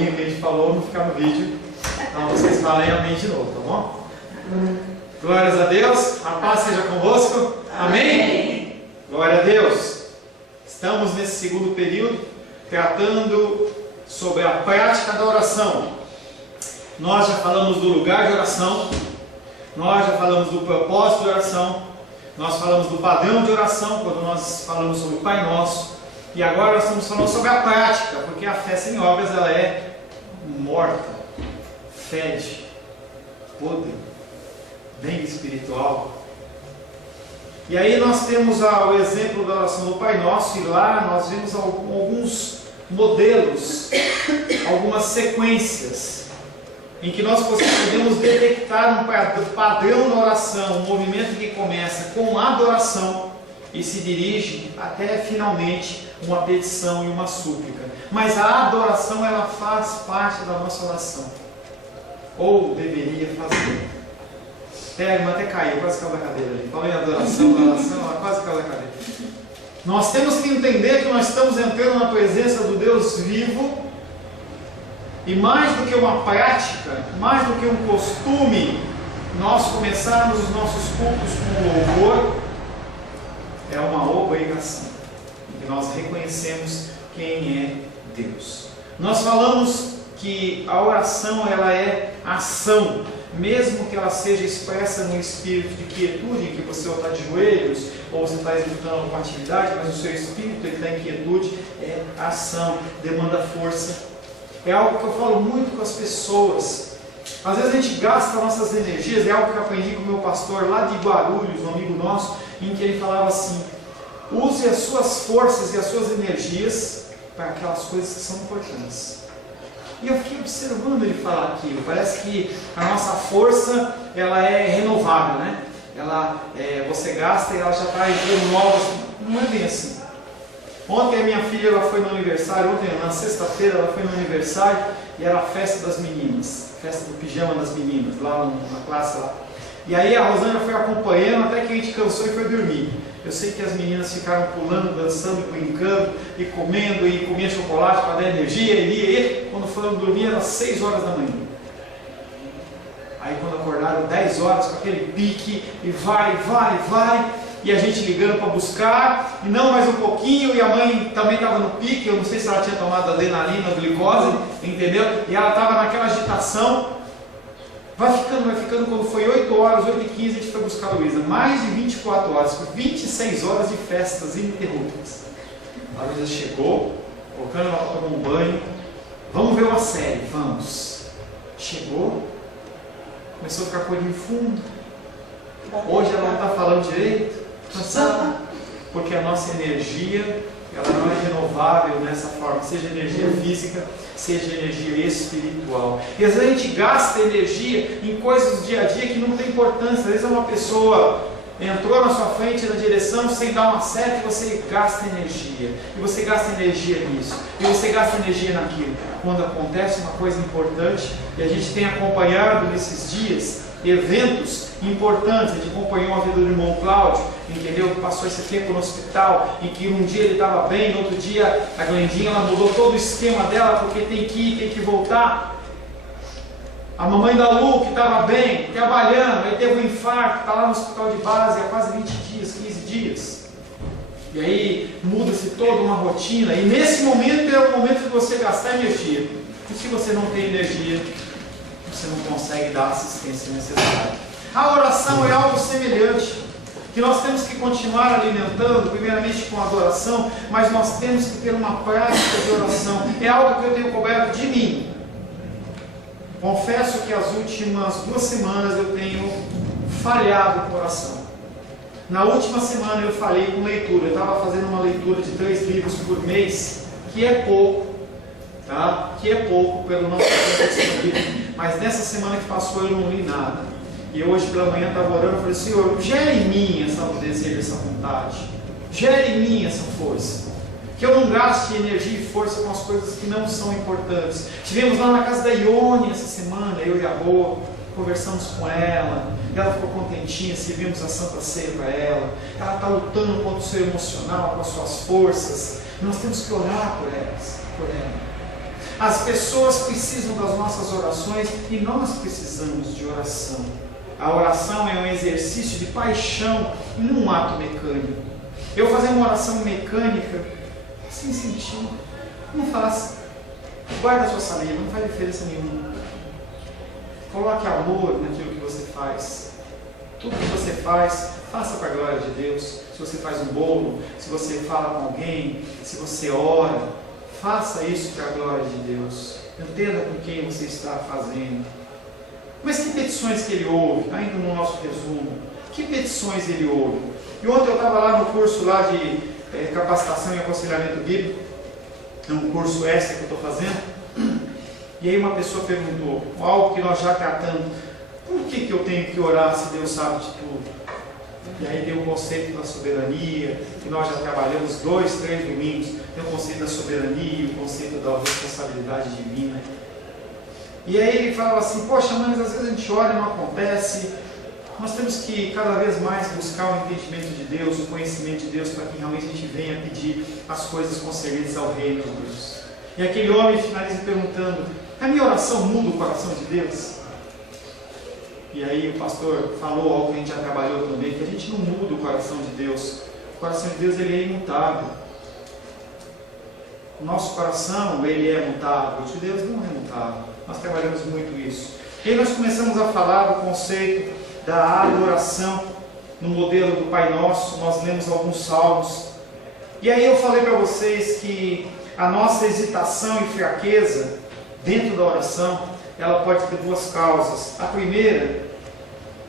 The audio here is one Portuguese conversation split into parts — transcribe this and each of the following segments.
oinho que a gente falou não ficar no vídeo. Então vocês falem amém de novo, tá bom? Glórias a Deus, a paz seja convosco. Amém? Glória a Deus. Estamos nesse segundo período tratando sobre a prática da oração. Nós já falamos do lugar de oração, nós já falamos do propósito de oração, nós falamos do padrão de oração quando nós falamos sobre o Pai Nosso, e agora nós estamos falando sobre a prática, porque a fé sem obras ela é morta, fede, podre, bem espiritual. E aí nós temos o exemplo da oração do Pai Nosso, e lá nós vemos alguns modelos, algumas sequências, em que nós podemos detectar um padrão da oração, um movimento que começa com adoração e se dirige até finalmente uma petição e uma súplica. Mas a adoração ela faz parte da nossa oração, ou deveria fazer. A irmã até caiu, quase caiu da cadeira ali. Falei em adoração, ela quase caiu da cadeira. Nós temos que entender que nós estamos entrando na presença do Deus vivo, e mais do que uma prática, mais do que um costume, nós começarmos os nossos cultos com louvor, é uma obrigação, em que nós reconhecemos quem é Deus. Nós falamos que a oração ela é ação, mesmo que ela seja expressa no espírito de quietude, em que você está de joelhos, ou você está executando alguma atividade, mas o seu espírito está em quietude, é ação, demanda força. É algo que eu falo muito com as pessoas. Às vezes a gente gasta nossas energias, é algo que eu aprendi com o meu pastor lá de Guarulhos, um amigo nosso, em que ele falava assim: use as suas forças e as suas energias para aquelas coisas que são importantes. E eu fiquei observando ele falar aquilo. Parece que a nossa força ela é renovável, né? Você gasta e ela já está entrando novas. Não é bem assim. Ontem a minha filha ela foi no aniversário, na sexta-feira ela foi no aniversário e era a festa das meninas, festa do pijama das meninas, lá na classe lá. E aí a Rosângela foi acompanhando até que a gente cansou e foi dormir. Eu sei que as meninas ficaram pulando, dançando, brincando e comia chocolate para dar energia, e quando foram dormir era 6 horas da manhã. Aí quando acordaram 10 horas com aquele pique, e vai, e a gente ligando para buscar, e não mais um pouquinho, e a mãe também estava no pique, eu não sei se ela tinha tomado adrenalina, glicose, entendeu? E ela estava naquela agitação, vai ficando, quando foi 8 horas, 8h15, a gente foi buscar a Luísa, mais de 24 horas, 26 horas de festas ininterruptas. A Luísa chegou, colocando ela para tomar um banho, vamos ver uma série, vamos. Chegou, começou a ficar com o olho em fundo, hoje ela não está falando direito, cansada, porque a nossa energia ela não é renovável nessa forma, seja energia física, seja energia espiritual. E às vezes a gente gasta energia em coisas do dia a dia que não tem importância. Às vezes uma pessoa entrou na sua frente na direção sem dar uma seta e você gasta energia. E você gasta energia nisso. E você gasta energia naquilo. Quando acontece uma coisa importante, e a gente tem acompanhado nesses dias eventos importantes. A gente acompanhou a vida do irmão Cláudio, entendeu? Que passou esse tempo no hospital, em que um dia ele estava bem, no outro dia a Glendinha ela mudou todo o esquema dela, porque tem que ir, tem que voltar. A mamãe da Lu, que estava bem, trabalhando, aí teve um infarto, está lá no hospital de base há quase 20 dias, 15 dias. E aí muda-se toda uma rotina, e nesse momento é o momento de você gastar energia. E se você não tem energia, você não consegue dar a assistência necessária. A oração é algo semelhante, que nós temos que continuar alimentando, primeiramente com a adoração, mas nós temos que ter uma prática de oração. É algo que eu tenho coberto de mim. Confesso que as últimas 2 semanas eu tenho falhado com oração. Na última semana eu falhei com leitura. Eu estava fazendo uma leitura de 3 livros por mês, que é pouco, tá? Que é pouco pelo nosso tempo. Mas nessa semana que passou eu não li nada. E hoje pela manhã estava orando e falei: Senhor, gera em mim esse desejo, essa vontade. Gera em mim essa força. Que eu não gaste energia e força com as coisas que não são importantes. Estivemos lá na casa da Ione essa semana, eu e a Rô, conversamos com ela, e ela ficou contentinha, servimos a Santa Ceia para ela. Ela está lutando contra o seu emocional, com as suas forças. Nós temos que orar por elas, por ela. As pessoas precisam das nossas orações e nós precisamos de oração. A oração é um exercício de paixão e não um ato mecânico. Eu fazer uma oração mecânica, sem sentido, não faça. Guarda a sua saliva, não faz diferença nenhuma. Coloque amor naquilo que você faz. Tudo que você faz, faça para a glória de Deus. Se você faz um bolo, se você fala com alguém, se você ora, faça isso para a glória de Deus. Entenda com quem você está fazendo. Mas que petições que ele ouve? Ainda no nosso resumo. Que petições ele ouve? E ontem eu estava lá no curso lá de capacitação e aconselhamento bíblico. É um curso extra que eu estou fazendo. E aí uma pessoa perguntou, algo que nós já tratamos, por que eu tenho que orar se Deus sabe de tudo? E aí tem o conceito da soberania, que nós já trabalhamos 2, 3 domingos. Tem o conceito da soberania, o conceito da responsabilidade divina. E aí ele falava assim, poxa, mas às vezes a gente ora e não acontece. Nós temos que cada vez mais buscar o entendimento de Deus, o conhecimento de Deus, para que realmente a gente venha pedir as coisas concernentes ao reino de Deus. E aquele homem finaliza perguntando, a minha oração muda o coração de Deus? E aí o pastor falou algo que a gente já trabalhou também, que a gente não muda o coração de Deus. O coração de Deus ele é imutável. O nosso coração ele é mutável, o de Deus não é mutável. Nós trabalhamos muito isso. E aí nós começamos a falar do conceito da adoração no modelo do Pai Nosso. Nós lemos alguns salmos. E aí eu falei para vocês que a nossa hesitação e fraqueza dentro da oração, ela pode ter duas causas. A primeira,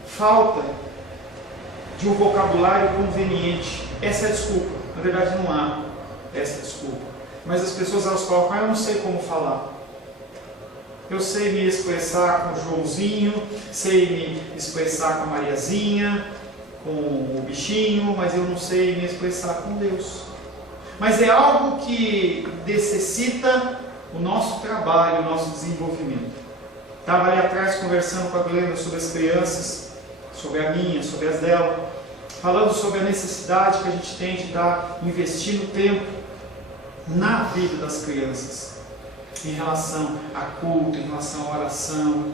falta de um vocabulário conveniente. Essa é a desculpa. Na verdade não há essa desculpa. Mas as pessoas elas colocam, eu não sei como falar. Eu sei me expressar com o Joãozinho, sei me expressar com a Mariazinha, com o bichinho, mas eu não sei me expressar com Deus. Mas é algo que necessita o nosso trabalho, o nosso desenvolvimento. Estava ali atrás conversando com a Glenda sobre as crianças, sobre a minha, sobre as dela, falando sobre a necessidade que a gente tem de investir no tempo na vida das crianças, em relação a culto, em relação à oração.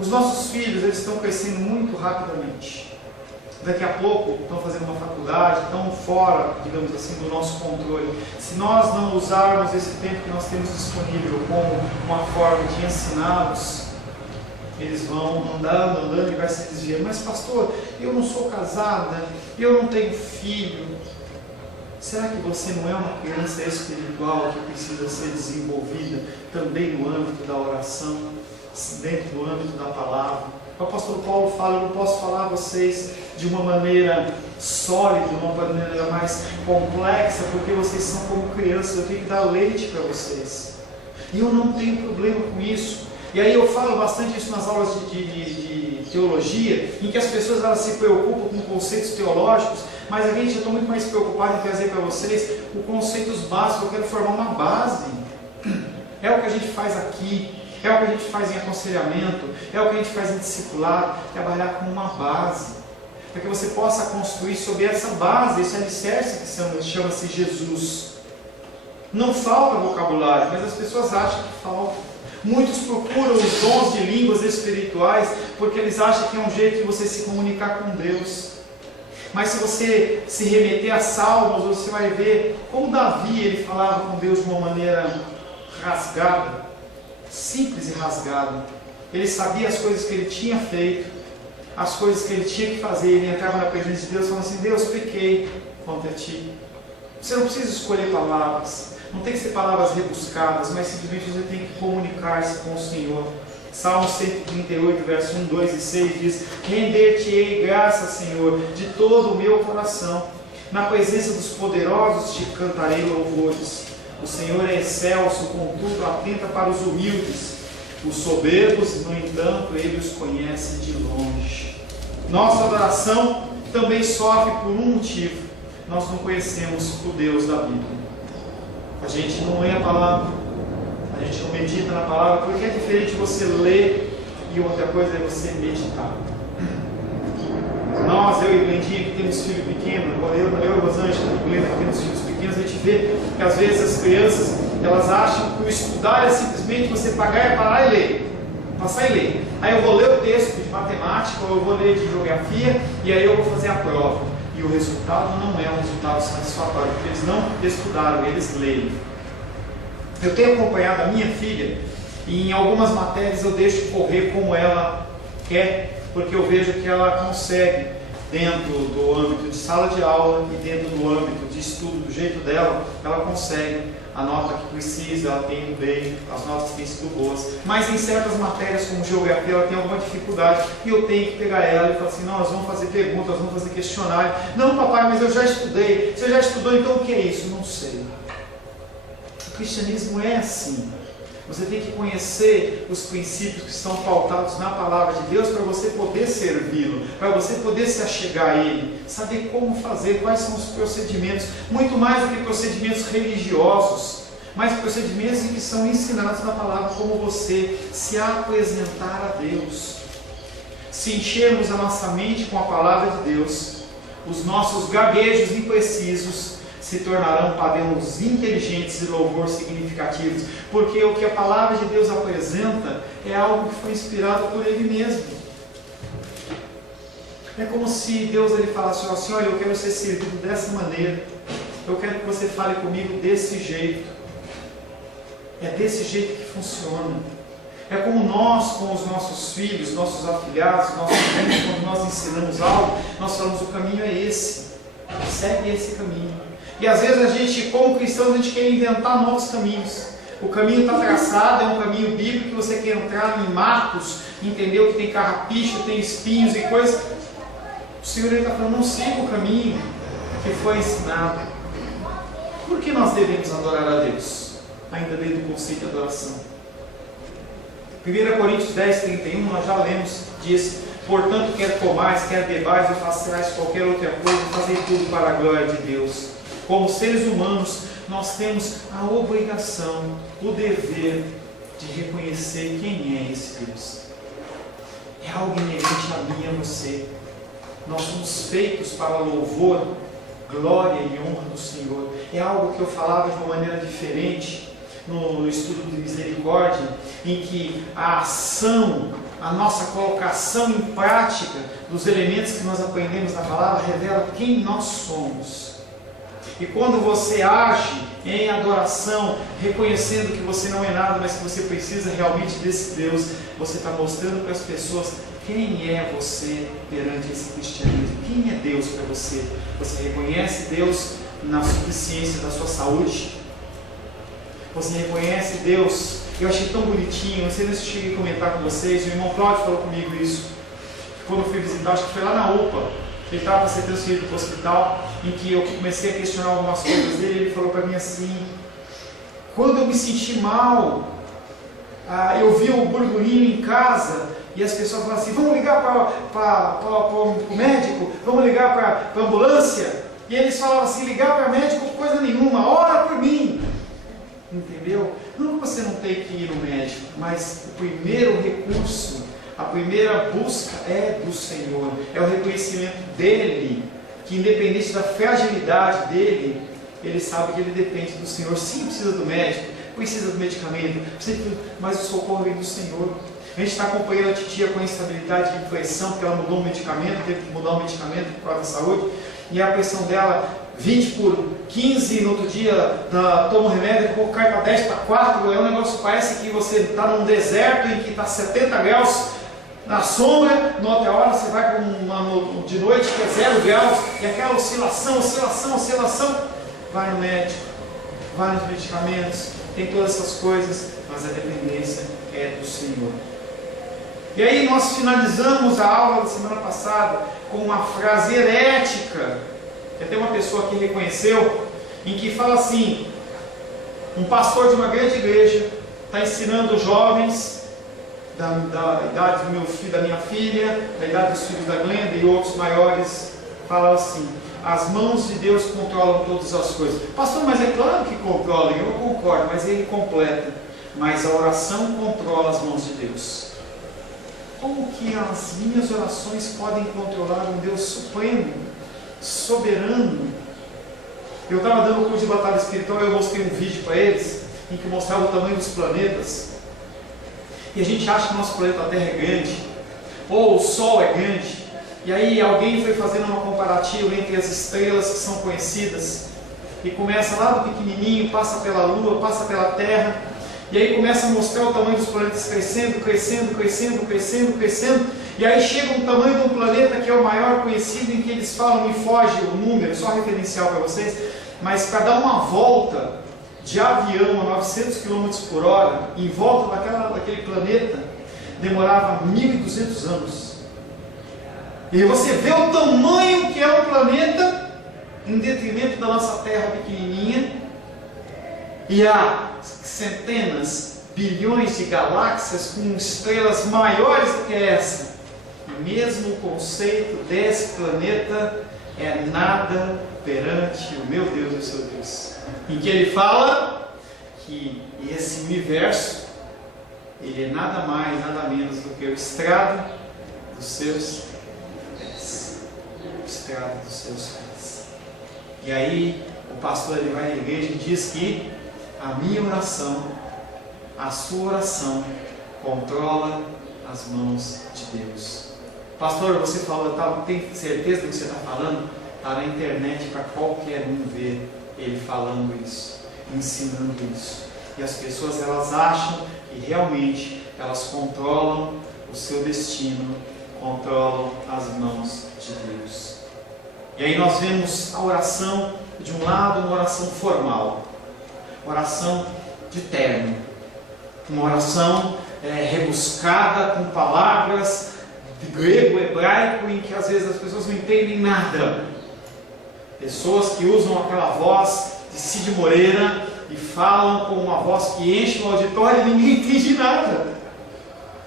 Os nossos filhos eles estão crescendo muito rapidamente. Daqui a pouco estão fazendo uma faculdade, estão fora, digamos assim, do nosso controle. Se nós não usarmos esse tempo que nós temos disponível como uma forma de ensiná-los, eles vão andando e vai se desviando. Mas pastor, eu não sou casada, eu não tenho filho. Será que você não é uma criança espiritual que precisa ser desenvolvida também no âmbito da oração, dentro do âmbito da palavra? O apóstolo Paulo fala, eu não posso falar a vocês de uma maneira sólida, de uma maneira mais complexa, porque vocês são como crianças, eu tenho que dar leite para vocês. E eu não tenho problema com isso. E aí eu falo bastante isso nas aulas de teologia, em que as pessoas elas se preocupam com conceitos teológicos, mas a gente está muito mais preocupado em trazer para vocês os conceitos básicos. Eu quero formar uma base. É o que a gente faz aqui, é o que a gente faz em aconselhamento, é o que a gente faz em discipulado, trabalhar com uma base, para que você possa construir sobre essa base, esse alicerce que chama-se Jesus. Não falta vocabulário, mas as pessoas acham que falta. Muitos procuram os dons de línguas espirituais porque eles acham que é um jeito de você se comunicar com Deus. Mas se você se remeter a Salmos, você vai ver como Davi ele falava com Deus de uma maneira rasgada, simples e rasgada. Ele sabia as coisas que ele tinha feito, as coisas que ele tinha que fazer. Ele entrava na presença de Deus falando assim, Deus, pequei contra ti. Você não precisa escolher palavras, não tem que ser palavras rebuscadas, mas simplesmente você tem que comunicar-se com o Senhor. Salmo 138, verso 1, 2 e 6 diz, render-te-ei graça, Senhor, de todo o meu coração. Na presença dos poderosos te cantarei louvores. O Senhor é excelso, contudo atenta para os humildes. Os soberbos, no entanto, Ele os conhece de longe. Nossa adoração também sofre por um motivo. Nós não conhecemos o Deus da Bíblia. A gente não lê a palavra, a gente não medita na palavra, porque é diferente você ler e outra coisa é você meditar. Nós, eu e Glendinha, que temos filho pequeno, eu e Rosângela, que temos filhos pequenos, a gente vê que às vezes as crianças elas acham que o estudar é simplesmente você pagar e parar e ler. Passar e ler. Aí eu vou ler o texto de matemática, ou eu vou ler de geografia, e aí eu vou fazer a prova. E o resultado não é um resultado satisfatório, porque eles não estudaram, eles leem. Eu tenho acompanhado a minha filha, e em algumas matérias eu deixo correr como ela quer, porque eu vejo que ela consegue, dentro do âmbito de sala de aula e dentro do âmbito de estudo do jeito dela, ela consegue a nota que precisa, ela tem ido bem, as notas têm sido boas. Mas em certas matérias, como geografia, ela tem alguma dificuldade e eu tenho que pegar ela e falar assim: não, nós vamos fazer perguntas, nós vamos fazer questionário. Não, papai, mas eu já estudei. Você já estudou, então o que é isso? Não sei. O cristianismo é assim. Você tem que conhecer os princípios que estão pautados na palavra de Deus para você poder servi-lo, para você poder se achegar a Ele, saber como fazer, quais são os procedimentos, muito mais do que procedimentos religiosos, mas procedimentos que são ensinados na palavra, como você se apresentar a Deus. Se enchermos a nossa mente com a palavra de Deus, os nossos gaguejos imprecisos se tornarão padrões inteligentes e louvor significativos, porque o que a palavra de Deus apresenta é algo que foi inspirado por Ele mesmo. É como se Deus ele falasse assim: olha, eu quero ser servido dessa maneira, eu quero que você fale comigo desse jeito. É desse jeito que funciona. É como nós, com os nossos filhos, nossos afilhados, nossos filhos, quando nós ensinamos algo, nós falamos: o caminho é esse, segue esse caminho. E às vezes a gente, como cristãos, a gente quer inventar novos caminhos. O caminho está traçado, é um caminho bíblico, que você quer entrar em Marcos, entendeu que tem carrapicho, tem espinhos e coisas. O Senhor está falando: não siga o caminho que foi ensinado. Por que nós devemos adorar a Deus? Ainda dentro do conceito de adoração. 1 Coríntios 10:31, nós já lemos, diz: portanto, quer comais, quer bebais ou façais qualquer outra coisa, fazei tudo para a glória de Deus. Como seres humanos, nós temos a obrigação, o dever de reconhecer quem é esse Deus. É algo inerente a mim e a você. Nós somos feitos para louvor, glória e honra do Senhor. É algo que eu falava de uma maneira diferente no estudo de misericórdia, em que a ação, a nossa colocação em prática dos elementos que nós aprendemos na palavra revela quem nós somos. E quando você age em adoração, reconhecendo que você não é nada, mas que você precisa realmente desse Deus, você está mostrando para as pessoas quem é você perante esse cristianismo. Quem é Deus para você? Você reconhece Deus na suficiência da sua saúde? Você reconhece Deus? Eu achei tão bonitinho, não sei se eu cheguei a comentar com vocês, o irmão Cláudio falou comigo isso, quando eu fui visitar, acho que foi lá na UPA, ele estava para ser transferido para o hospital, em que eu comecei a questionar algumas coisas dele, ele falou para mim assim: quando eu me senti mal, eu vi o burburinho em casa, e as pessoas falavam assim: vamos ligar para o médico, vamos ligar para a ambulância, e eles falavam assim: ligar para médico coisa nenhuma, ora por mim. Entendeu? Não que você não tem que ir no médico, mas o primeiro recurso, a primeira busca é do Senhor, é o reconhecimento dEle, que independente da fragilidade dEle, ele sabe que ele depende do Senhor. Sim, precisa do médico, precisa do medicamento, mas o socorro vem do Senhor. A gente está acompanhando a titia com instabilidade de pressão, porque ela mudou o medicamento, teve que mudar o medicamento por causa da saúde, e a pressão dela 20 por 15, no outro dia toma um remédio, daqui a pouco cai para 10 para 4, é um negócio que parece que você está num deserto em que está 70 graus na sombra, na outra hora você vai para de noite que é 0 graus, e aquela oscilação, vai no médico, vai nos medicamentos, tem todas essas coisas, mas a dependência é do Senhor. E aí nós finalizamos a aula da semana passada com uma frase herética, que até uma pessoa aqui reconheceu, em que fala assim: um pastor de uma grande igreja está ensinando jovens da idade do meu filho, da minha filha, da idade dos filhos da Glenda e outros maiores, fala assim: as mãos de Deus controlam todas as coisas. Pastor, mas é claro que controlam, eu concordo, mas ele completa: mas a oração controla as mãos de Deus. Como que as minhas orações podem controlar um Deus supremo, soberano? Eu estava dando um curso de batalha espiritual e eu mostrei um vídeo para eles, em que mostrava o tamanho dos planetas. E a gente acha que o nosso planeta Terra é grande, ou o Sol é grande. E aí alguém foi fazendo uma comparativa entre as estrelas que são conhecidas, e começa lá do pequenininho, passa pela Lua, passa pela Terra, e aí começa a mostrar o tamanho dos planetas crescendo, crescendo, crescendo, crescendo, crescendo, e aí chega o tamanho de um planeta que é o maior conhecido, em que eles falam, me foge o número, só referencial para vocês, mas para dar uma volta de avião a 900 km por hora, em volta daquele planeta, demorava 1.200 anos. E você vê o tamanho que é o planeta, em detrimento da nossa Terra pequenininha, e há centenas, bilhões de galáxias com estrelas maiores do que essa. E mesmo o conceito desse planeta é nada perante o meu Deus e o seu Deus. Em que ele fala que esse universo, ele é nada mais, nada menos do que o estrado dos seus pés. O estrado dos seus pés. E aí o pastor ele vai na igreja e diz que a minha oração, a sua oração, controla as mãos de Deus. Pastor, você falou, tem certeza do que você está falando? Está na internet para qualquer um ver ele falando isso, ensinando isso. E as pessoas elas acham que realmente elas controlam o seu destino, controlam as mãos de Deus. E aí nós vemos a oração, de um lado, uma oração formal, oração de terno, uma oração rebuscada com palavras de grego, hebraico, em que às vezes as pessoas não entendem nada. Pessoas que usam aquela voz de Cid Moreira e falam com uma voz que enche o auditório e ninguém entende nada.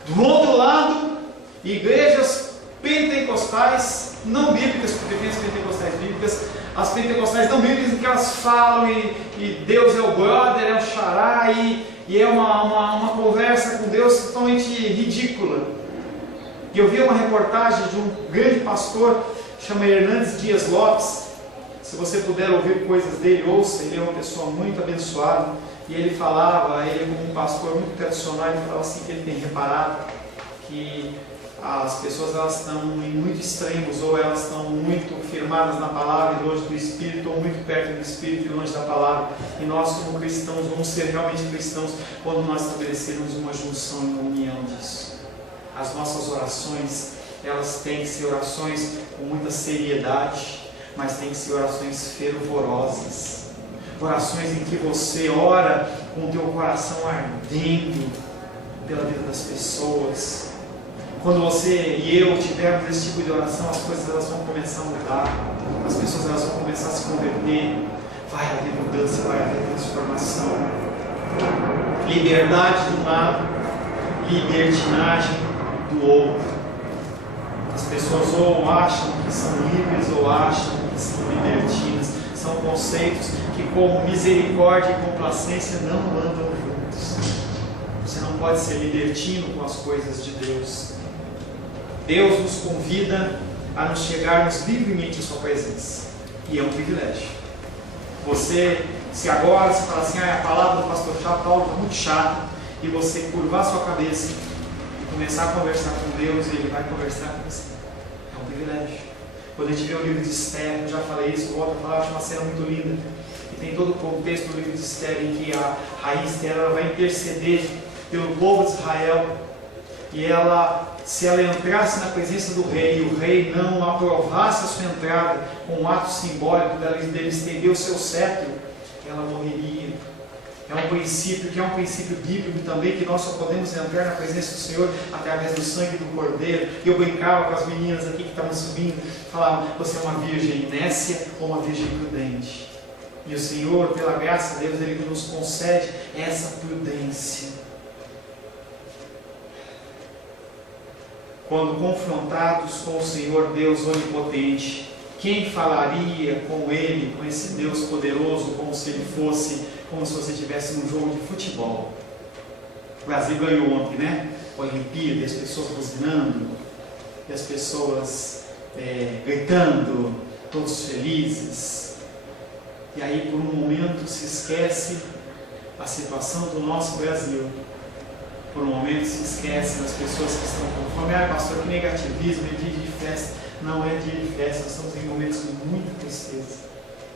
Do outro lado, igrejas pentecostais, não bíblicas, porque tem as pentecostais bíblicas, as pentecostais não bíblicas em que elas falam e Deus é o brother, é o xará, e é uma conversa com Deus totalmente ridícula. E eu vi uma reportagem de um grande pastor, chama Hernandes Dias Lopes. Se você puder ouvir coisas dele, ouça, ele é uma pessoa muito abençoada. E ele falava, ele como um pastor muito tradicional, ele falava assim que ele tem reparado que as pessoas elas estão em muito extremos, ou elas estão muito firmadas na palavra e longe do Espírito, ou muito perto do Espírito e longe da palavra. E nós como cristãos vamos ser realmente cristãos quando nós estabelecermos uma junção e uma união disso. As nossas orações, elas têm que ser orações com muita seriedade, mas tem que ser orações fervorosas, orações em que você ora com o teu coração ardendo pela vida das pessoas. Quando você e eu tivermos esse tipo de oração, as coisas elas vão começar a mudar, as pessoas elas vão começar a se converter, vai haver mudança, vai haver transformação. Liberdade de um lado, libertinagem do outro. As pessoas ou acham que são livres ou acham que são libertinas. São conceitos que, como misericórdia e complacência, não andam juntos. Você não pode ser libertino com as coisas de Deus. Deus nos convida a nos chegarmos livremente à sua presença. E é um privilégio. Você, se agora você fala assim, a palavra do pastor Paulo está muito chata, e você curvar sua cabeça e começar a conversar com Deus, e Ele vai conversar com você. É um privilégio. Quando a gente vê o livro de Esther, eu já falei isso, volto a falar, acho uma cena muito linda. E tem todo o contexto do livro de Esther, em que a rainha Esther ela vai interceder pelo povo de Israel. E ela, se ela entrasse na presença do rei, e o rei não aprovasse a sua entrada com um ato simbólico dele estender o seu cetro, ela morreria. É um princípio que é um princípio bíblico também, que nós só podemos entrar na presença do Senhor através do sangue do Cordeiro. E eu brincava com as meninas aqui que estavam subindo, falavam, você é uma virgem nécia ou uma virgem prudente? E o Senhor, pela graça de Deus, Ele nos concede essa prudência. Quando confrontados com o Senhor Deus onipotente, quem falaria com Ele, com esse Deus poderoso, como se Ele fosse, como se você estivesse num jogo de futebol? O Brasil ganhou ontem, né? A Olimpíada, e as pessoas buzinando, e as pessoas gritando, todos felizes. E aí por um momento se esquece a situação do nosso Brasil. Por um momento se esquece das pessoas que estão com fome. Ah, pastor, que negativismo, é dia de festa. Não é dia de festa, nós estamos em momentos de muita tristeza,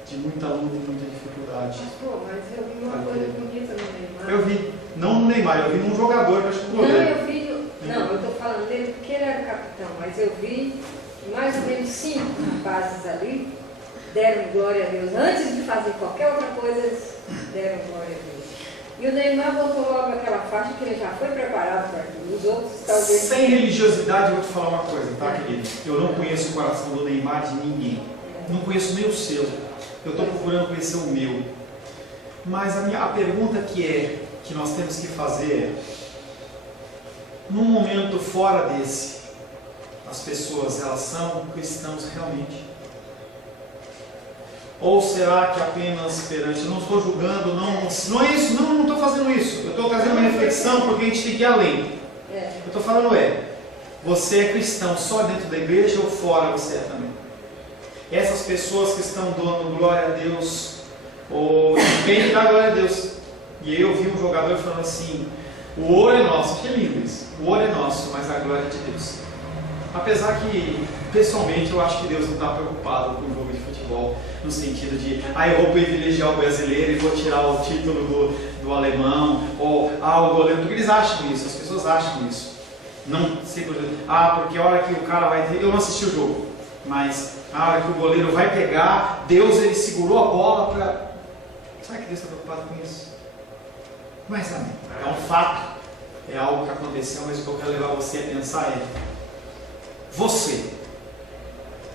de muita luta e muita dificuldade. Mas eu vi uma coisa bonita no Neymar. Eu vi, não no Neymar, eu vi num jogador que eu acho que Não, eu vi. Não, eu estou falando dele porque ele era o capitão, mas eu vi mais ou menos 5 bases ali deram glória a Deus. Antes de fazer qualquer outra coisa, eles deram glória a Deus. E o Neymar botou logo aquela faixa que ele já foi preparado para aquilo. Os outros talvez... Sem religiosidade, eu vou te falar uma coisa, tá, querido? Eu não conheço o coração do Neymar de ninguém. Não conheço nem o seu. Eu estou procurando conhecer o meu. Mas a pergunta que nós temos que fazer é: num momento fora desse, as pessoas, elas são cristãos realmente? Ou será que apenas perante... Eu não estou julgando, não é isso, não estou fazendo isso. Eu estou trazendo uma reflexão porque a gente tem que ir além. Eu estou falando você é cristão só dentro da igreja ou fora você é também? Essas pessoas que estão dando glória a Deus, ou tem que dar glória a Deus. E eu vi um jogador falando assim: o ouro é nosso. Que lindo isso. O ouro é nosso, mas a glória é de Deus. Apesar que, pessoalmente, eu acho que Deus não está preocupado com o jogo de futebol, no sentido de, eu vou privilegiar o brasileiro e vou tirar o título do alemão, ou, o goleiro, porque eles acham isso, as pessoas acham isso. Não, porque a hora que o cara vai ter, eu não assisti o jogo, mas a hora que o goleiro vai pegar, Deus, ele segurou a bola para... Será que Deus está preocupado com isso? Mas, amém, é um fato, é algo que aconteceu, mas o que eu quero levar você a pensar é: você,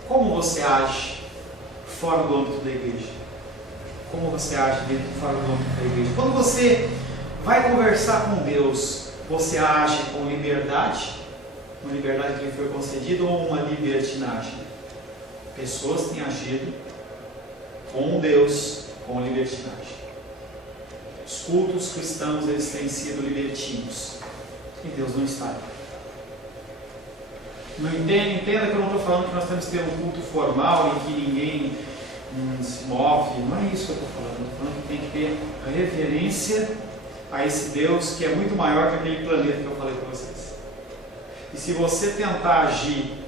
como você age fora do âmbito da igreja? Como você age dentro e fora do âmbito da igreja? Quando você vai conversar com Deus, você age com liberdade? Uma liberdade que lhe foi concedida, ou uma libertinagem? Pessoas têm agido com Deus com libertinagem. Os cultos cristãos, eles têm sido libertinos. E Deus não está. Não entenda que eu não estou falando que nós temos que ter um culto formal em que ninguém se move. Não é isso que eu estou falando. Eu estou falando que tem que ter reverência a esse Deus que é muito maior que aquele planeta que eu falei para vocês. E se você tentar agir,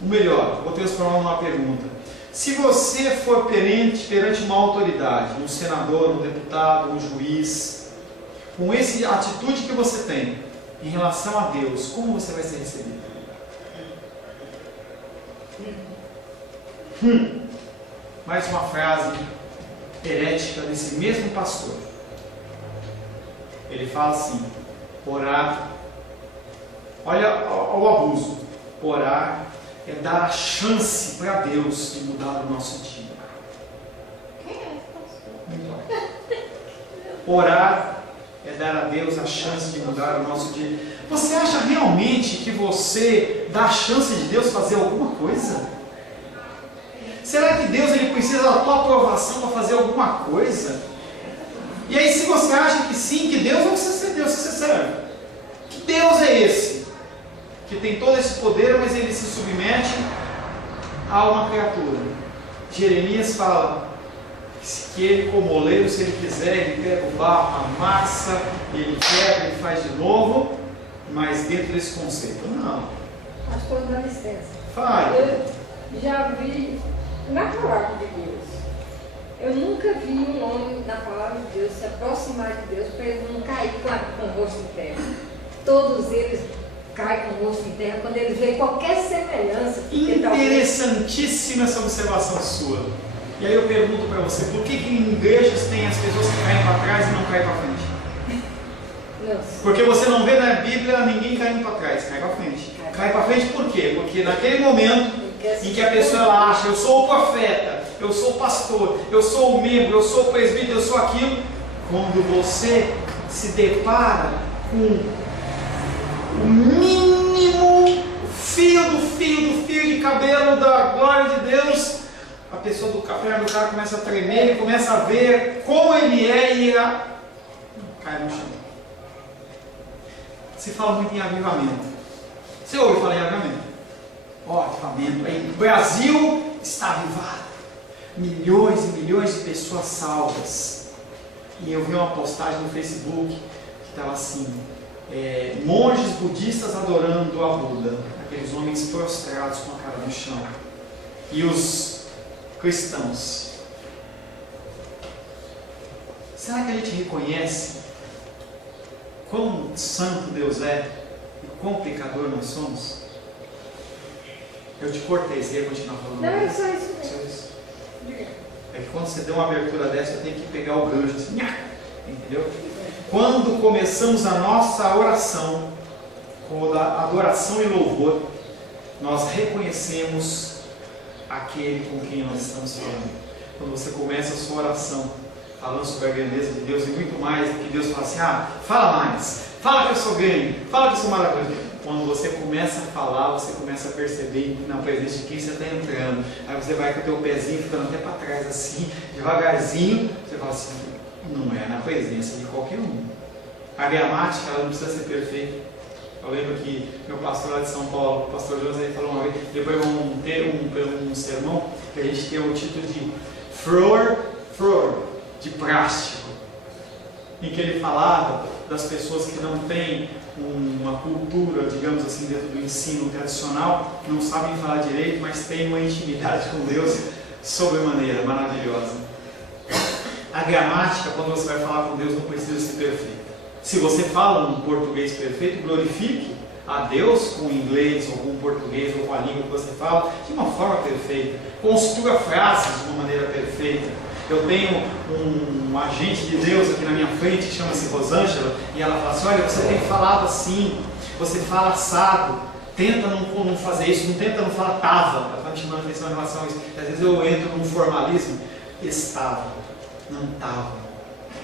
o melhor, vou transformar numa pergunta: se você for perante uma autoridade, um senador, um deputado, um juiz, com essa atitude que você tem em relação a Deus, como você vai ser recebido? Mais uma frase herética desse mesmo pastor. Ele fala assim: orar, olha o abuso, orar é dar a chance para Deus de mudar o nosso dia. Quem é esse pastor? Orar é dar a Deus a chance de mudar o nosso dia. Você acha realmente que você dá a chance de Deus fazer alguma coisa? Será que Deus ele precisa da tua aprovação para fazer alguma coisa? E aí, se você acha que sim, que Deus não precisa ser Deus, você serve. Que Deus é esse? Que tem todo esse poder, mas ele se submete a uma criatura. Jeremias fala que ele, como oleiro, se ele quiser, ele pega o barro, amassa, ele quebra, ele faz de novo, mas dentro desse conceito. Não. Pastor, dá licença. Fale. Eu já vi na palavra de Deus. Eu nunca vi um homem na palavra de Deus se aproximar de Deus para ele não cair com o rosto em terra. Todos eles caem com o rosto em terra quando eles veem qualquer semelhança. Interessantíssima essa observação sua. E aí eu pergunto para você: por que em igrejas tem as pessoas que caem para trás e não caem para frente? Nossa. Porque você não vê na Bíblia ninguém caindo para trás, cai para frente. Cai para frente por quê? Porque naquele momento em que a pessoa ela acha: eu sou o profeta, eu sou o pastor, eu sou o membro, eu sou o presbítero, eu sou aquilo. Quando você se depara com o mínimo fio de cabelo da glória de Deus, a pessoa do perna do cara começa a tremer, ele começa a ver como ele é e cai no chão. Se fala muito em avivamento. Você ouve falar em avivamento? Avivamento. Aí, o Brasil está avivado. Milhões e milhões de pessoas salvas. E eu vi uma postagem no Facebook que estava assim, monges budistas adorando a Buda, aqueles homens prostrados com a cara no chão, e os cristãos. Será que a gente reconhece quão santo Deus é e quão pecador nós somos? Eu te cortei, você ia continuar falando? Não, é só isso mesmo. Só isso. É que quando você deu uma abertura dessa, eu tenho que pegar o gancho assim, entendeu? Quando começamos a nossa oração com a adoração e louvor, nós reconhecemos aquele com quem nós estamos falando. Quando você começa a sua oração falando sobre a grandeza de Deus e muito mais do que Deus fala assim, fala mais, fala que eu sou grande, fala que eu sou maravilhoso. Quando você começa a falar, você começa a perceber na presença de quem você está entrando. Aí você vai com o teu pezinho ficando até para trás assim, devagarzinho, você fala assim, não é na presença de qualquer um. A gramática, ela não precisa ser perfeita. Eu lembro que meu pastor lá de São Paulo, o pastor José, falou uma vez, depois vamos ter um sermão que a gente tem o título de Flor de Plástico, em que ele falava das pessoas que não têm uma cultura, digamos assim, dentro do ensino tradicional, não sabem falar direito, mas têm uma intimidade com Deus sobremaneira maravilhosa. A gramática, quando você vai falar com Deus, não precisa ser perfeita. Se você fala um português perfeito, glorifique a Deus com o inglês, ou com o português, ou com a língua que você fala, de uma forma perfeita. Construa frases de uma maneira perfeita. Eu tenho um agente de Deus aqui na minha frente, que chama-se Rosângela, e ela fala assim, olha, você tem falado assim, você fala assado, tenta não fazer isso, não tenta não falar tava, ela está me chamando a atenção em relação a isso. Às vezes eu entro num formalismo, estava, não estava.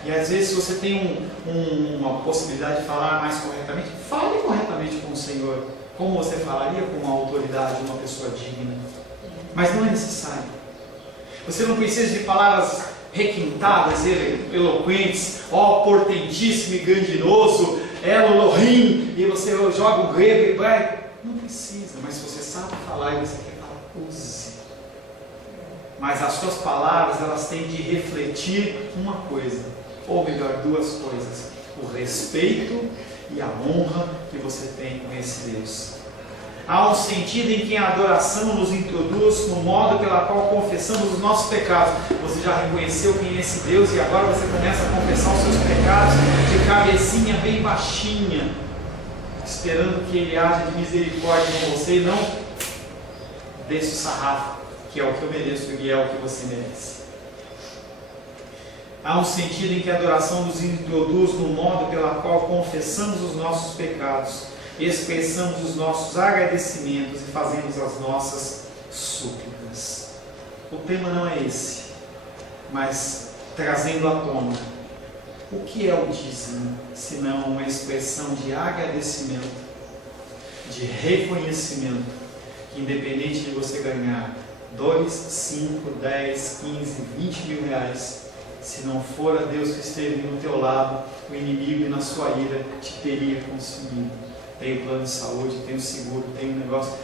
E às vezes se você tem uma possibilidade de falar mais corretamente, fale corretamente com o Senhor, como você falaria com uma autoridade, uma pessoa digna. Mas não é necessário. Você não precisa de palavras requintadas, eloquentes, portentíssimo e grandioso, Elohim, e você joga o grego e vai. Não precisa, mas se você sabe falar e você quer falar, use. Mas as suas palavras, elas têm de refletir uma coisa, ou melhor, duas coisas: o respeito e a honra que você tem com esse Deus. Há um sentido em que a adoração nos introduz no modo pela qual confessamos os nossos pecados. Você já reconheceu quem é esse Deus e agora você começa a confessar os seus pecados de cabecinha bem baixinha, esperando que Ele haja de misericórdia com você e não desce o sarrafo, que é o que eu mereço e é o que você merece. Há um sentido em que a adoração nos introduz no modo pela qual confessamos os nossos pecados, expressamos os nossos agradecimentos e fazemos as nossas súplicas. O tema não é esse, mas trazendo à tona, o que é o dízimo, senão uma expressão de agradecimento, de reconhecimento, que independente de você ganhar 2, 5, 10, 15, 20 mil reais, se não for a Deus que esteve no teu lado, o inimigo na sua ira te teria consumido. Tenho plano de saúde, tenho seguro, tenho negócio,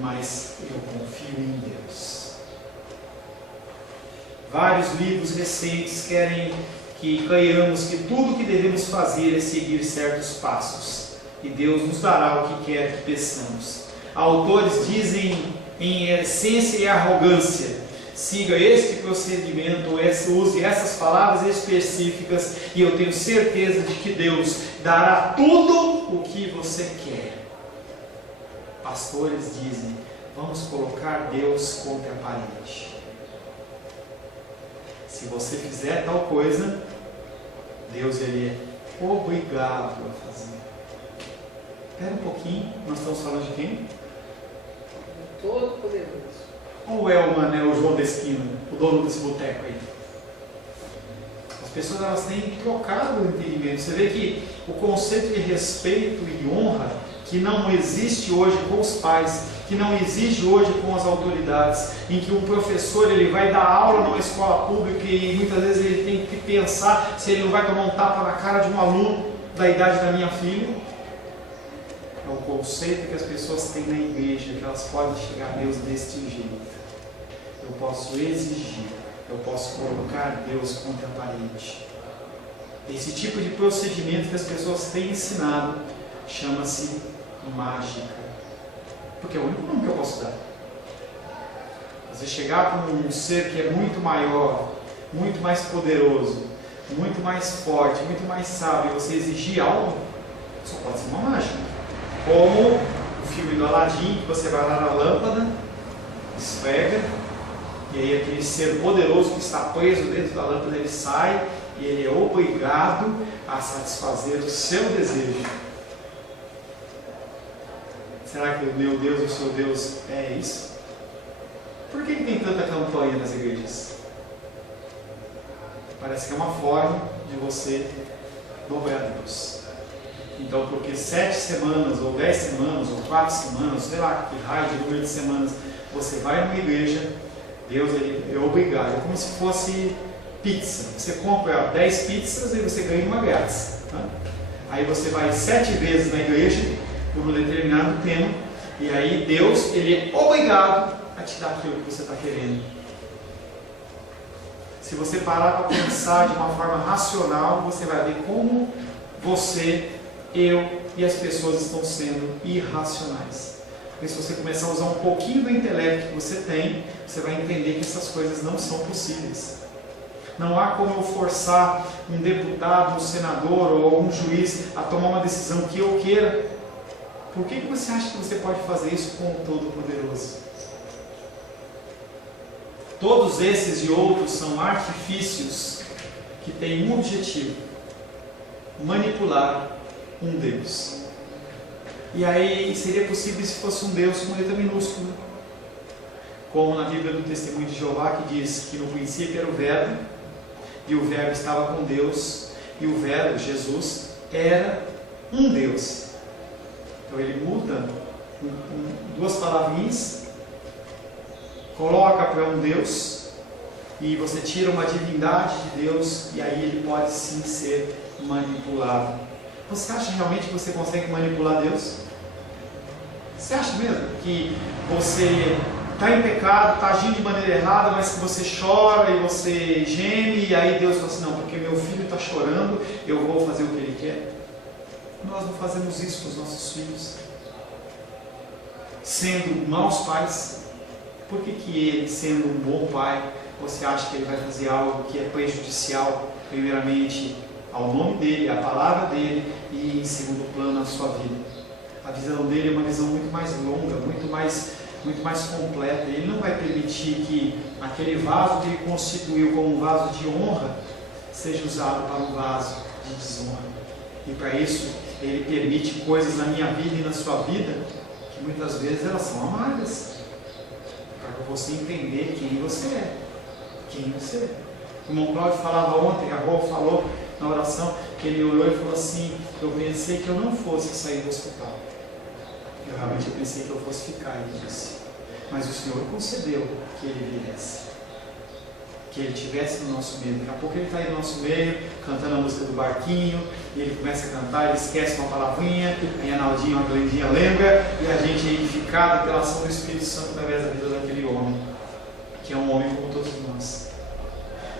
mas eu confio em Deus. Vários livros recentes querem que creiamos que tudo que devemos fazer é seguir certos passos, e Deus nos dará o que quer que peçamos. Autores dizem em essência e arrogância: siga este procedimento, use essas palavras específicas e eu tenho certeza de que Deus dará tudo o que você quer. Pastores dizem: vamos colocar Deus contra a parede. Se você fizer tal coisa, Deus ele é obrigado a fazer. Espera um pouquinho, nós estamos falando de quem? Todo poderoso. Ou é o João da esquina, o dono desse boteco aí? As pessoas elas têm trocado o entendimento. Você vê que o conceito de respeito e honra, que não existe hoje com os pais, que não existe hoje com as autoridades, em que um professor ele vai dar aula numa escola pública e muitas vezes ele tem que pensar se ele não vai tomar um tapa na cara de um aluno da idade da minha filha. É o conceito que as pessoas têm na igreja, que elas podem chegar a Deus deste jeito. Eu posso exigir, eu posso colocar Deus contra a parede. Esse tipo de procedimento que as pessoas têm ensinado chama-se mágica. Porque é o único nome que eu posso dar. Você chegar com um ser que é muito maior, muito mais poderoso, muito mais forte, muito mais sábio, e você exigir algo, só pode ser uma mágica. Como o filme do Aladim, que você vai lá na lâmpada, esfrega, e aí aquele ser poderoso que está preso dentro da lâmpada, ele sai, e ele é obrigado a satisfazer o seu desejo. Será que o meu Deus, o seu Deus, é isso? Por que tem tanta campanha nas igrejas? Parece que é uma forma de você louvar a Deus. Então, porque 7 semanas, ou 10 semanas, ou 4 semanas, sei lá que raio de número de semanas, você vai numa igreja, Deus ele é obrigado. É como se fosse pizza. Você compra 10 pizzas e você ganha uma grátis. Tá? Aí você vai 7 vezes na igreja, por um determinado tema, e aí Deus ele é obrigado a te dar aquilo que você está querendo. Se você parar para pensar de uma forma racional, você vai ver como você, eu e as pessoas estão sendo irracionais. Porque se você começar a usar um pouquinho do intelecto que você tem, você vai entender que essas coisas não são possíveis. Não há como eu forçar um deputado, um senador ou um juiz a tomar uma decisão que eu queira. Por que você acha que você pode fazer isso com o Todo-Poderoso? Todos esses e outros são artifícios que têm um objetivo: manipular um Deus. E aí seria possível se fosse um Deus com letra minúscula, como na Bíblia do Testemunho de Jeová, que diz que no princípio era o Verbo, e o Verbo estava com Deus, e o Verbo, Jesus, era um Deus. Então ele muda duas palavrinhas, coloca para um Deus, e você tira uma divindade de Deus, e aí ele pode sim ser manipulado. Você acha realmente que você consegue manipular Deus? Você acha mesmo que você está em pecado, está agindo de maneira errada, mas que você chora e você geme, e aí Deus fala assim: não, porque meu filho está chorando, eu vou fazer o que ele quer? Nós não fazemos isso com os nossos filhos. Sendo maus pais, por que ele, sendo um bom pai, você acha que ele vai fazer algo que é prejudicial, primeiramente, ao nome dele, à palavra dele, e em segundo plano, à sua vida? A visão dele é uma visão muito mais longa, muito mais completa. Ele não vai permitir que aquele vaso que ele constituiu como um vaso de honra seja usado para um vaso de desonra. E para isso, ele permite coisas na minha vida e na sua vida que muitas vezes elas são amargas, para você entender quem você é. Quem você é. O irmão Cláudio falava ontem, a Rô falou na oração, que ele orou e falou assim: eu pensei que eu não fosse sair do hospital. Eu realmente pensei que eu fosse ficar, ele disse. Mas o Senhor concedeu que ele viesse, que ele estivesse no nosso meio. Daqui a pouco ele está aí no nosso meio, cantando a música do barquinho, e ele começa a cantar, ele esquece uma palavrinha, aí a Naldinha, uma Glendinha lembra, e a gente é edificado pela ação do Espírito Santo através da vida daquele homem, que é um homem como todos nós.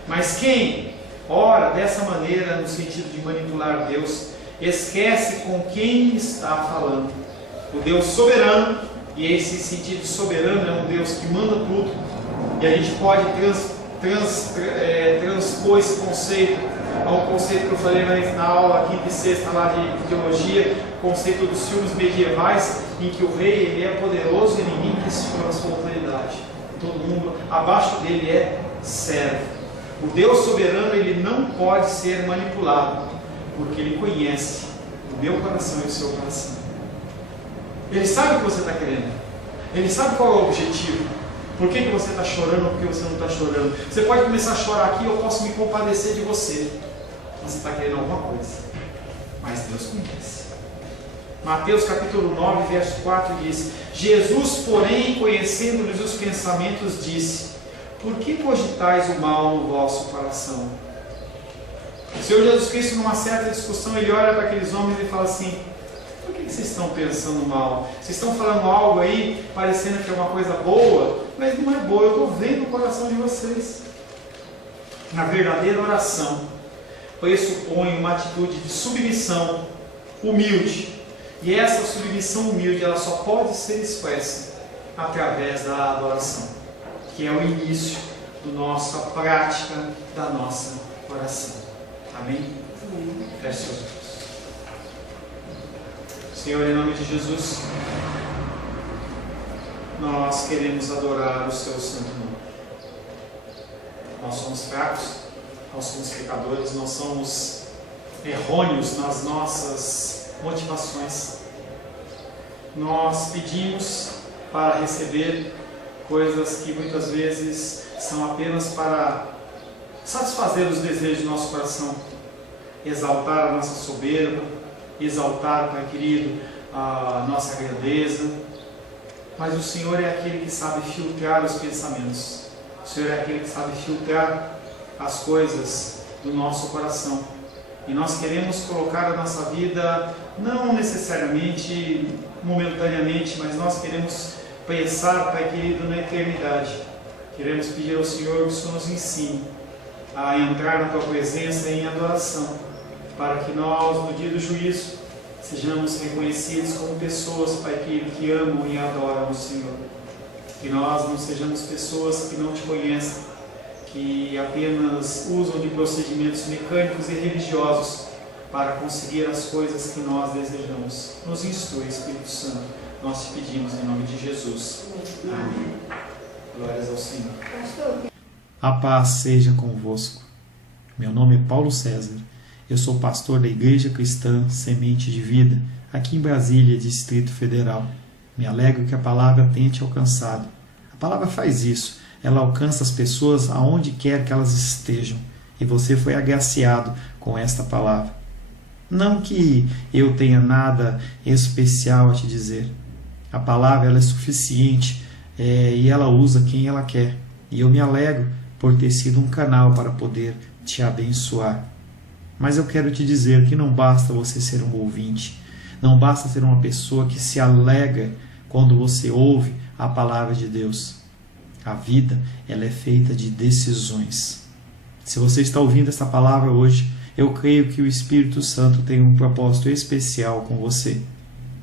Mas quem ora dessa maneira, no sentido de manipular Deus, esquece com quem está falando. O Deus soberano, e esse sentido soberano é um Deus que manda tudo, e a gente pode transpor esse conceito a um conceito que eu falei na aula quinta e sexta lá de teologia, o conceito dos filmes medievais, em que o rei ele é poderoso e ninguém questiona a sua autoridade. Todo mundo abaixo dele é servo. O Deus soberano ele não pode ser manipulado, porque ele conhece o meu coração e o seu coração. Ele sabe o que você está querendo. Ele sabe qual é o objetivo. Por que você está chorando ou por que você não está chorando? Você pode começar a chorar aqui, eu posso me compadecer de você. Você está querendo alguma coisa. Mas Deus conhece. Mateus capítulo 9, verso 4 diz: Jesus, porém, conhecendo-lhes os pensamentos, disse: por que cogitais o mal no vosso coração? O Senhor Jesus Cristo, numa certa discussão, ele olha para aqueles homens e fala assim: por que vocês estão pensando mal? Vocês estão falando algo aí, parecendo que é uma coisa boa, mas não é boa. Eu estou vendo o coração de vocês. Na verdadeira oração, pressupõe uma atitude de submissão humilde. E essa submissão humilde ela só pode ser expressa através da adoração, que é o início da nossa prática, da nossa oração. Amém? Feche seus olhos. Senhor, em nome de Jesus, nós queremos adorar o Seu santo nome. Nós somos fracos, nós somos pecadores, nós somos errôneos nas nossas motivações. Nós pedimos para receber coisas que muitas vezes são apenas para satisfazer os desejos do nosso coração, exaltar a nossa soberba, exaltar, Pai querido, a nossa grandeza. Mas o Senhor é aquele que sabe filtrar os pensamentos. O Senhor é aquele que sabe filtrar as coisas do nosso coração. E nós queremos colocar a nossa vida, não necessariamente, momentaneamente, mas nós queremos pensar, Pai querido, na eternidade. Queremos pedir ao Senhor que o Senhor nos ensine a entrar na Tua presença em adoração, para que nós, no dia do juízo, sejamos reconhecidos como pessoas, Pai querido, que amam e adoram o Senhor. Que nós não sejamos pessoas que não Te conhecem, que apenas usam de procedimentos mecânicos e religiosos para conseguir as coisas que nós desejamos. Nos instrui, Espírito Santo. Nós Te pedimos em nome de Jesus. Amém. Glórias ao Senhor. A paz seja convosco. Meu nome é Paulo César. Eu sou pastor da Igreja Cristã Semente de Vida, aqui em Brasília, Distrito Federal. Me alegro que a palavra tenha te alcançado. A palavra faz isso. Ela alcança as pessoas aonde quer que elas estejam. E você foi agraciado com esta palavra. Não que eu tenha nada especial a te dizer. A palavra ela é suficiente e ela usa quem ela quer. E eu me alegro por ter sido um canal para poder te abençoar. Mas eu quero te dizer que não basta você ser um ouvinte. Não basta ser uma pessoa que se alegra quando você ouve a palavra de Deus. A vida ela é feita de decisões. Se você está ouvindo esta palavra hoje, eu creio que o Espírito Santo tem um propósito especial com você.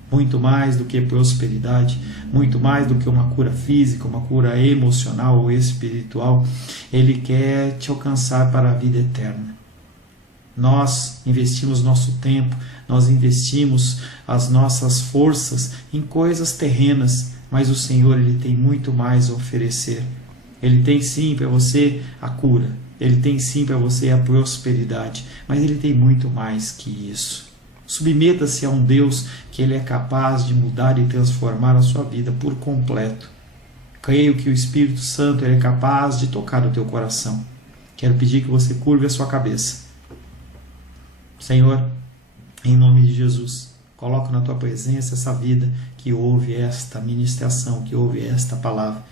Muito mais do que prosperidade, muito mais do que uma cura física, uma cura emocional ou espiritual, Ele quer te alcançar para a vida eterna. Nós investimos nosso tempo, nós investimos as nossas forças em coisas terrenas, mas o Senhor Ele tem muito mais a oferecer. Ele tem sim para você a cura, Ele tem sim para você a prosperidade, mas Ele tem muito mais que isso. Submeta-se a um Deus que Ele é capaz de mudar e transformar a sua vida por completo. Creio que o Espírito Santo Ele é capaz de tocar o teu coração. Quero pedir que você curve a sua cabeça. Senhor, em nome de Jesus, coloco na Tua presença essa vida que ouve esta ministração, que ouve esta palavra.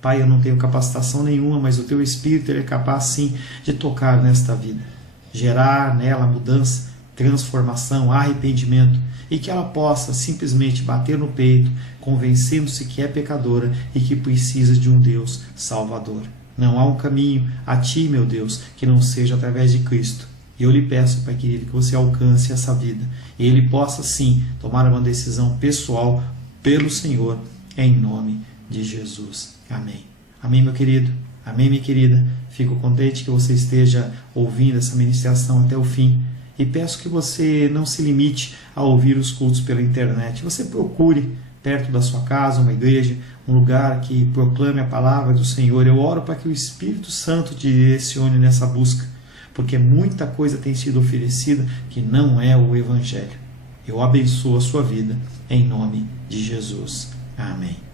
Pai, eu não tenho capacitação nenhuma, mas o Teu Espírito Ele é capaz sim de tocar nesta vida, gerar nela mudança, transformação, arrependimento, e que ela possa simplesmente bater no peito, convencendo-se que é pecadora e que precisa de um Deus salvador. Não há um caminho a Ti, meu Deus, que não seja através de Cristo. E eu lhe peço, Pai querido, que você alcance essa vida e Ele possa sim tomar uma decisão pessoal pelo Senhor, em nome de Jesus. Amém. Amém, meu querido. Amém, minha querida. Fico contente que você esteja ouvindo essa ministração até o fim. E peço que você não se limite a ouvir os cultos pela internet. Você procure perto da sua casa uma igreja, um lugar que proclame a palavra do Senhor. Eu oro para que o Espírito Santo te direcione nessa busca, porque muita coisa tem sido oferecida que não é o Evangelho. Eu abençoo a sua vida em nome de Jesus. Amém.